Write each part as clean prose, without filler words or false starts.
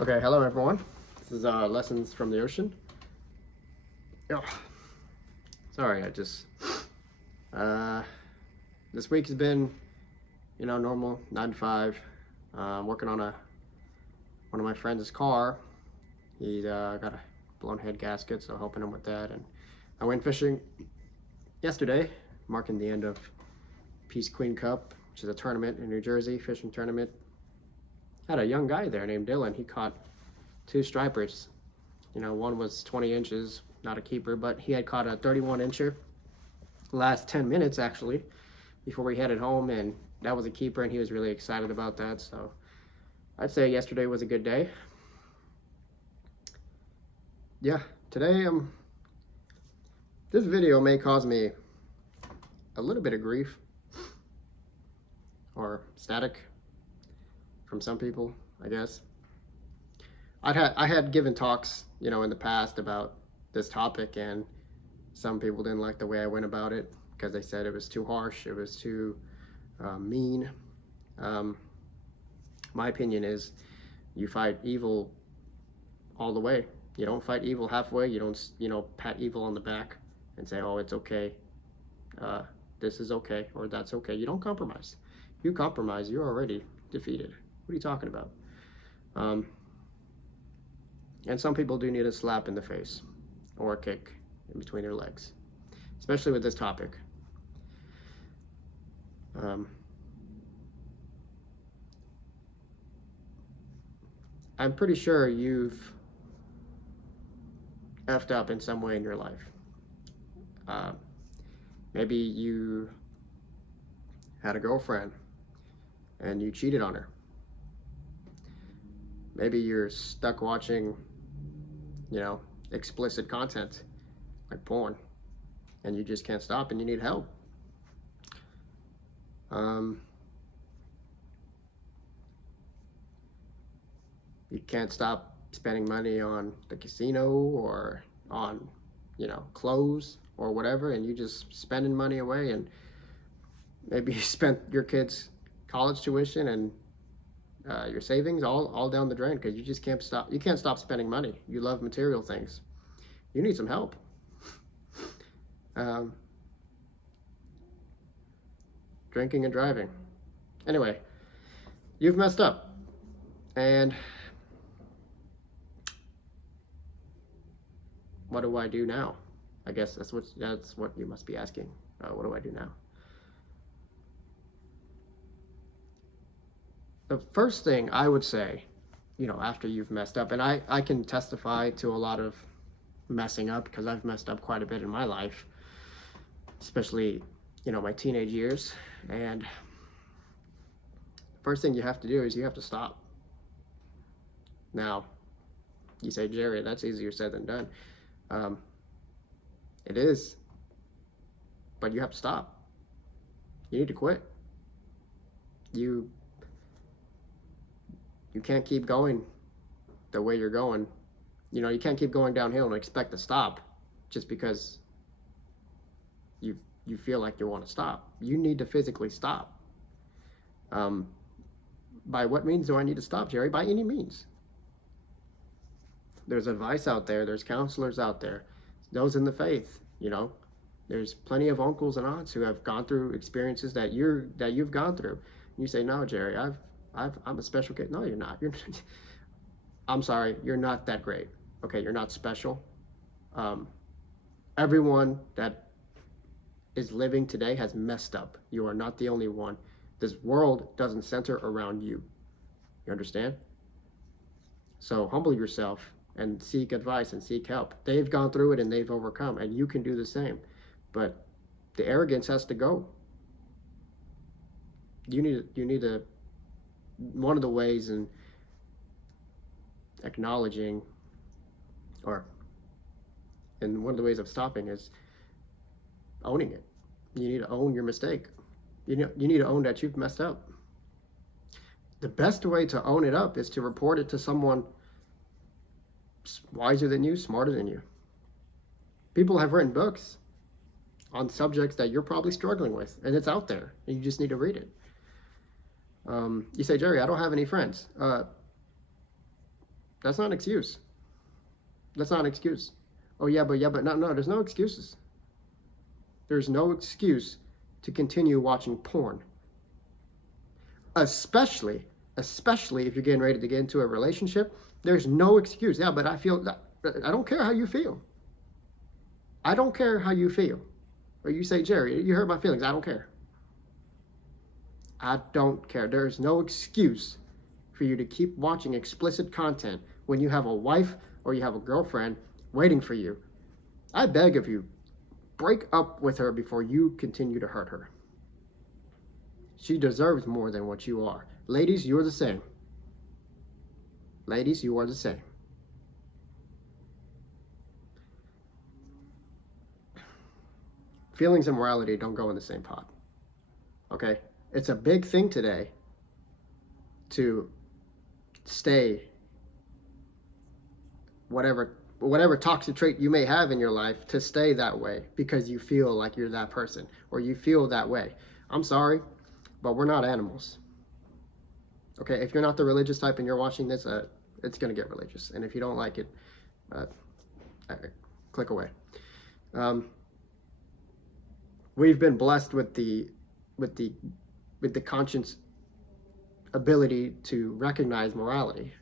Okay, hello everyone. This is Lessons from the Ocean. Oh, sorry, uh, this week has been, normal, 9 to 5. Working on one of my friend's car. He got a blown head gasket, so helping him with that. And I went fishing yesterday, marking the end of Peace Queen Cup, which is a tournament in New Jersey, fishing tournament. Had a young guy there named Dylan. He caught 2 stripers. One was 20 inches, not a keeper, but he had caught a 31 incher last 10 minutes actually before we headed home, and that was a keeper, and he was really excited about that. So I'd say yesterday was a good day. Yeah, today this video may cause me a little bit of grief or static from some people, I guess. I had given talks, in the past about this topic, and some people didn't like the way I went about it because they said it was too harsh, it was too mean. My opinion is you fight evil all the way. You don't fight evil halfway. You don't, pat evil on the back and say, oh, it's okay. This is okay, or that's okay. You don't compromise. If you compromise, you're already defeated. What are you talking about? And some people do need a slap in the face or a kick in between their legs, especially with this topic. I'm pretty sure you've effed up in some way in your life. Maybe you had a girlfriend and you cheated on her. Maybe you're stuck watching, explicit content like porn, and you just can't stop and you need help. You can't stop spending money on the casino or on, clothes or whatever, and you just spending money away, and maybe you spent your kids' college tuition and your savings all down the drain because you just can't stop. You can't stop spending money. You love material things. You need some help. Drinking and driving. Anyway, you've messed up, and what do I do now? I guess that's what you must be asking. What do I do now? The first thing I would say, after you've messed up, and I can testify to a lot of messing up because I've messed up quite a bit in my life, especially, my teenage years. And the first thing you have to do is you have to stop. Now, you say, Jerry, that's easier said than done. It is, but you have to stop. You need to quit. You can't keep going the way you're going. You can't keep going downhill and expect to stop just because you feel like you want to stop. You need to physically stop. By what means do I need to stop, Jerry? By any means. There's advice out there. There's counselors out there. Those in the faith, There's plenty of uncles and aunts who have gone through experiences that you've gone through. You say, no, Jerry, I'm a special kid. No, you're not. I'm sorry, you're not that great. Okay, you're not special. Everyone that is living today has messed up. You are not the only one. This world doesn't center around you. You understand? So humble yourself and seek advice and seek help. They've gone through it and they've overcome, and you can do the same. But the arrogance has to go. You need to, one of the ways in acknowledging, and one of the ways of stopping is owning it. You need to own your mistake. You need to own that you've messed up. The best way to own it up is to report it to someone wiser than you, smarter than you. People have written books on subjects that you're probably struggling with, and it's out there, and you just need to read it. You say, Jerry, I don't have any friends. That's not an excuse. That's not an excuse. Oh yeah, but no, there's no excuses. There's no excuse to continue watching porn. Especially if you're getting ready to get into a relationship, there's no excuse. Yeah, but I don't care how you feel. I don't care how you feel. Or you say, Jerry, you hurt my feelings. I don't care. I don't care. There's no excuse for you to keep watching explicit content when you have a wife or you have a girlfriend waiting for you. I beg of you, break up with her before you continue to hurt her. She deserves more than what you are. Ladies, you're the same. Ladies, you are the same. Feelings and morality don't go in the same pot. Okay? It's a big thing today to stay whatever toxic trait you may have in your life, to stay that way because you feel like you're that person or you feel that way. I'm sorry, but we're not animals. Okay, if you're not the religious type and you're watching this, it's going to get religious. And if you don't like it, click away. We've been blessed with the conscious ability to recognize morality.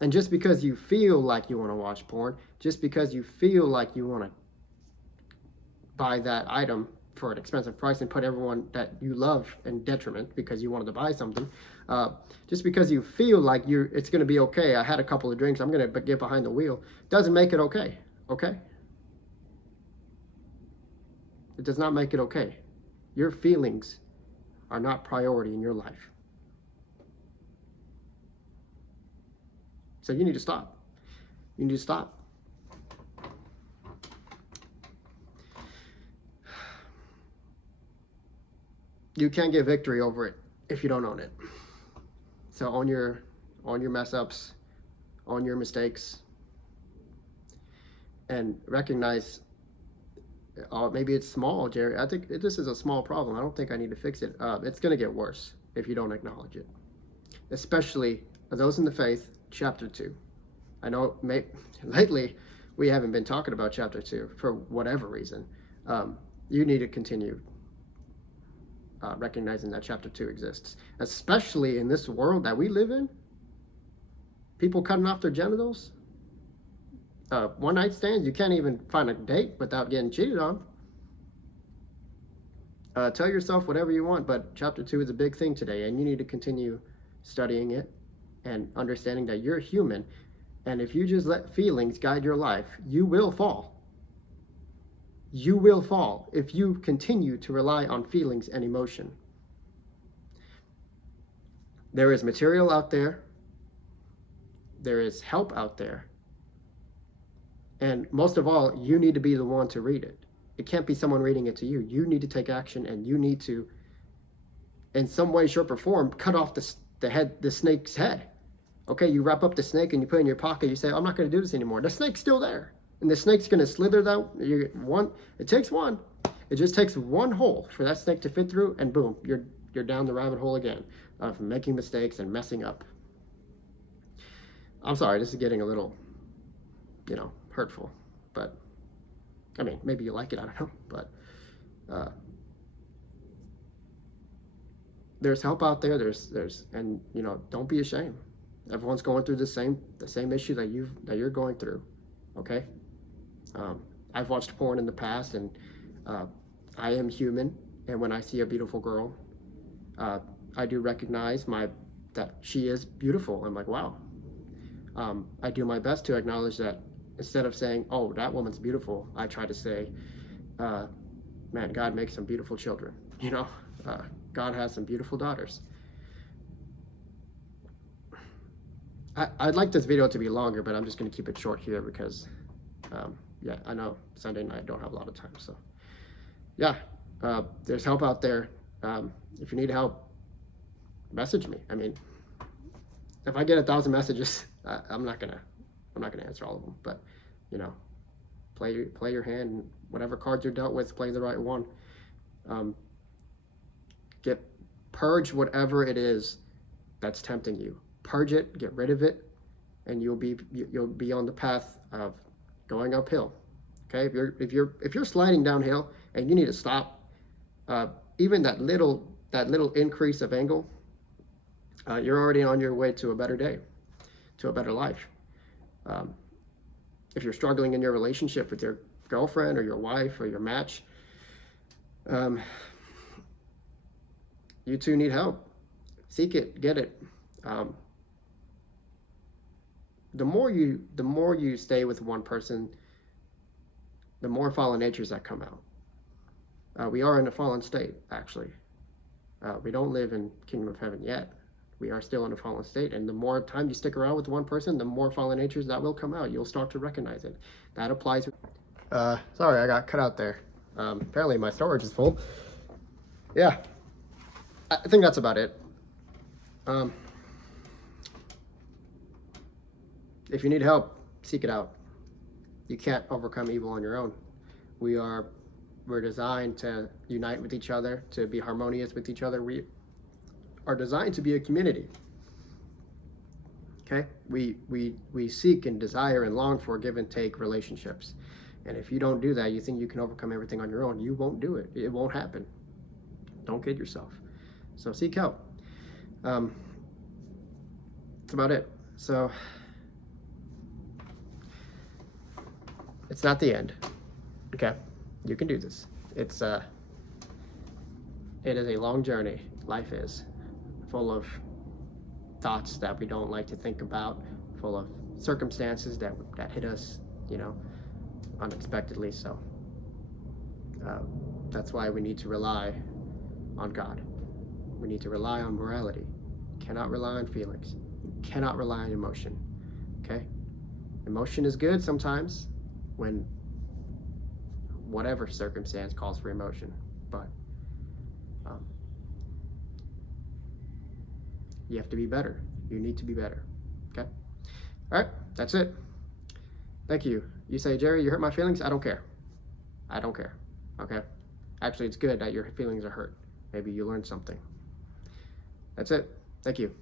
And just because you feel like you want to watch porn, just because you feel like you want to buy that item for an expensive price and put everyone that you love in detriment because you wanted to buy something, just because you feel like it's going to be okay, I had a couple of drinks, I'm going to get behind the wheel, doesn't make it okay, okay? It does not make it okay. Your feelings are not priority in your life. So you need to stop. You need to stop. You can't get victory over it if you don't own it. So own your mess ups, own your mistakes, and recognize, maybe it's small, Jerry. I think this is a small problem. I don't think I need to fix it. It's going to get worse if you don't acknowledge it. Especially those in the faith, chapter 2. I know lately we haven't been talking about chapter 2 for whatever reason. You need to continue recognizing that chapter 2 exists, especially in this world that we live in. People cutting off their genitals, one night stands, you can't even find a date without getting cheated on. Tell yourself whatever you want, but chapter 2 is a big thing today, and you need to continue studying it and understanding that you're human, and if you just let feelings guide your life, you will fall. You will fall if you continue to rely on feelings and emotion. There is material out there. There is help out there. And most of all, you need to be the one to read it. It can't be someone reading it to you. You need to take action, and you need to, in some way, shape, or form, cut off the snake's head. Okay, you wrap up the snake and you put it in your pocket. You say, I'm not going to do this anymore. The snake's still there. And the snake's going to slither down. It takes one. It just takes one hole for that snake to fit through, and boom, you're down the rabbit hole again of making mistakes and messing up. I'm sorry, this is getting a little, hurtful. But, I mean, maybe you like it, I don't know. But there's help out there. And don't be ashamed. Everyone's going through the same issue that you're going through. Okay? I've watched porn in the past, and I am human, and when I see a beautiful girl, I do recognize that she is beautiful. I'm like, wow. I do my best to acknowledge that. Instead of saying, oh, that woman's beautiful, I try to say, man, God makes some beautiful children. God has some beautiful daughters. I'd like this video to be longer, but I'm just going to keep it short here because, yeah, I know Sunday night I don't have a lot of time. So, yeah, there's help out there. If you need help, message me. I mean, if I get 1,000 messages, I'm not gonna answer all of them. But play your hand, and whatever cards you're dealt with, play the right one. Purge whatever it is that's tempting you. Purge it, get rid of it, and you'll be on the path of going uphill. Okay, if you're sliding downhill and you need to stop, even that little increase of angle, you're already on your way to a better day, to a better life. If you're struggling in your relationship with your girlfriend or your wife or your match, you two need help. Seek it, get it. The more you stay with one person, the more fallen natures that come out. We are in a fallen state, actually. We don't live in kingdom of heaven yet. We are still in a fallen state, and the more time you stick around with one person, the more fallen natures that will come out. You'll start to recognize it. That applies. Sorry, I got cut out there. Apparently my storage is full. Yeah, I think that's about it. If you need help, seek it out. You can't overcome evil on your own. We're designed to unite with each other, to be harmonious with each other. We are designed to be a community. Okay? We seek and desire and long for give and take relationships. And if you don't do that, you think you can overcome everything on your own. You won't do it. It won't happen. Don't kid yourself. So seek help. That's about it. So it's not the end. Okay? You can do this. It is a long journey. Life is full of thoughts that we don't like to think about, full of circumstances that hit us, unexpectedly. So that's why we need to rely on God. We need to rely on morality. You cannot rely on feelings. You cannot rely on emotion. Okay? Emotion is good sometimes when whatever circumstance calls for emotion, but you have to be better. You need to be better. Okay? All right, that's it. Thank you. You say, Jerry, you hurt my feelings? I don't care. I don't care. Okay? Actually, it's good that your feelings are hurt. Maybe you learned something. That's it. Thank you.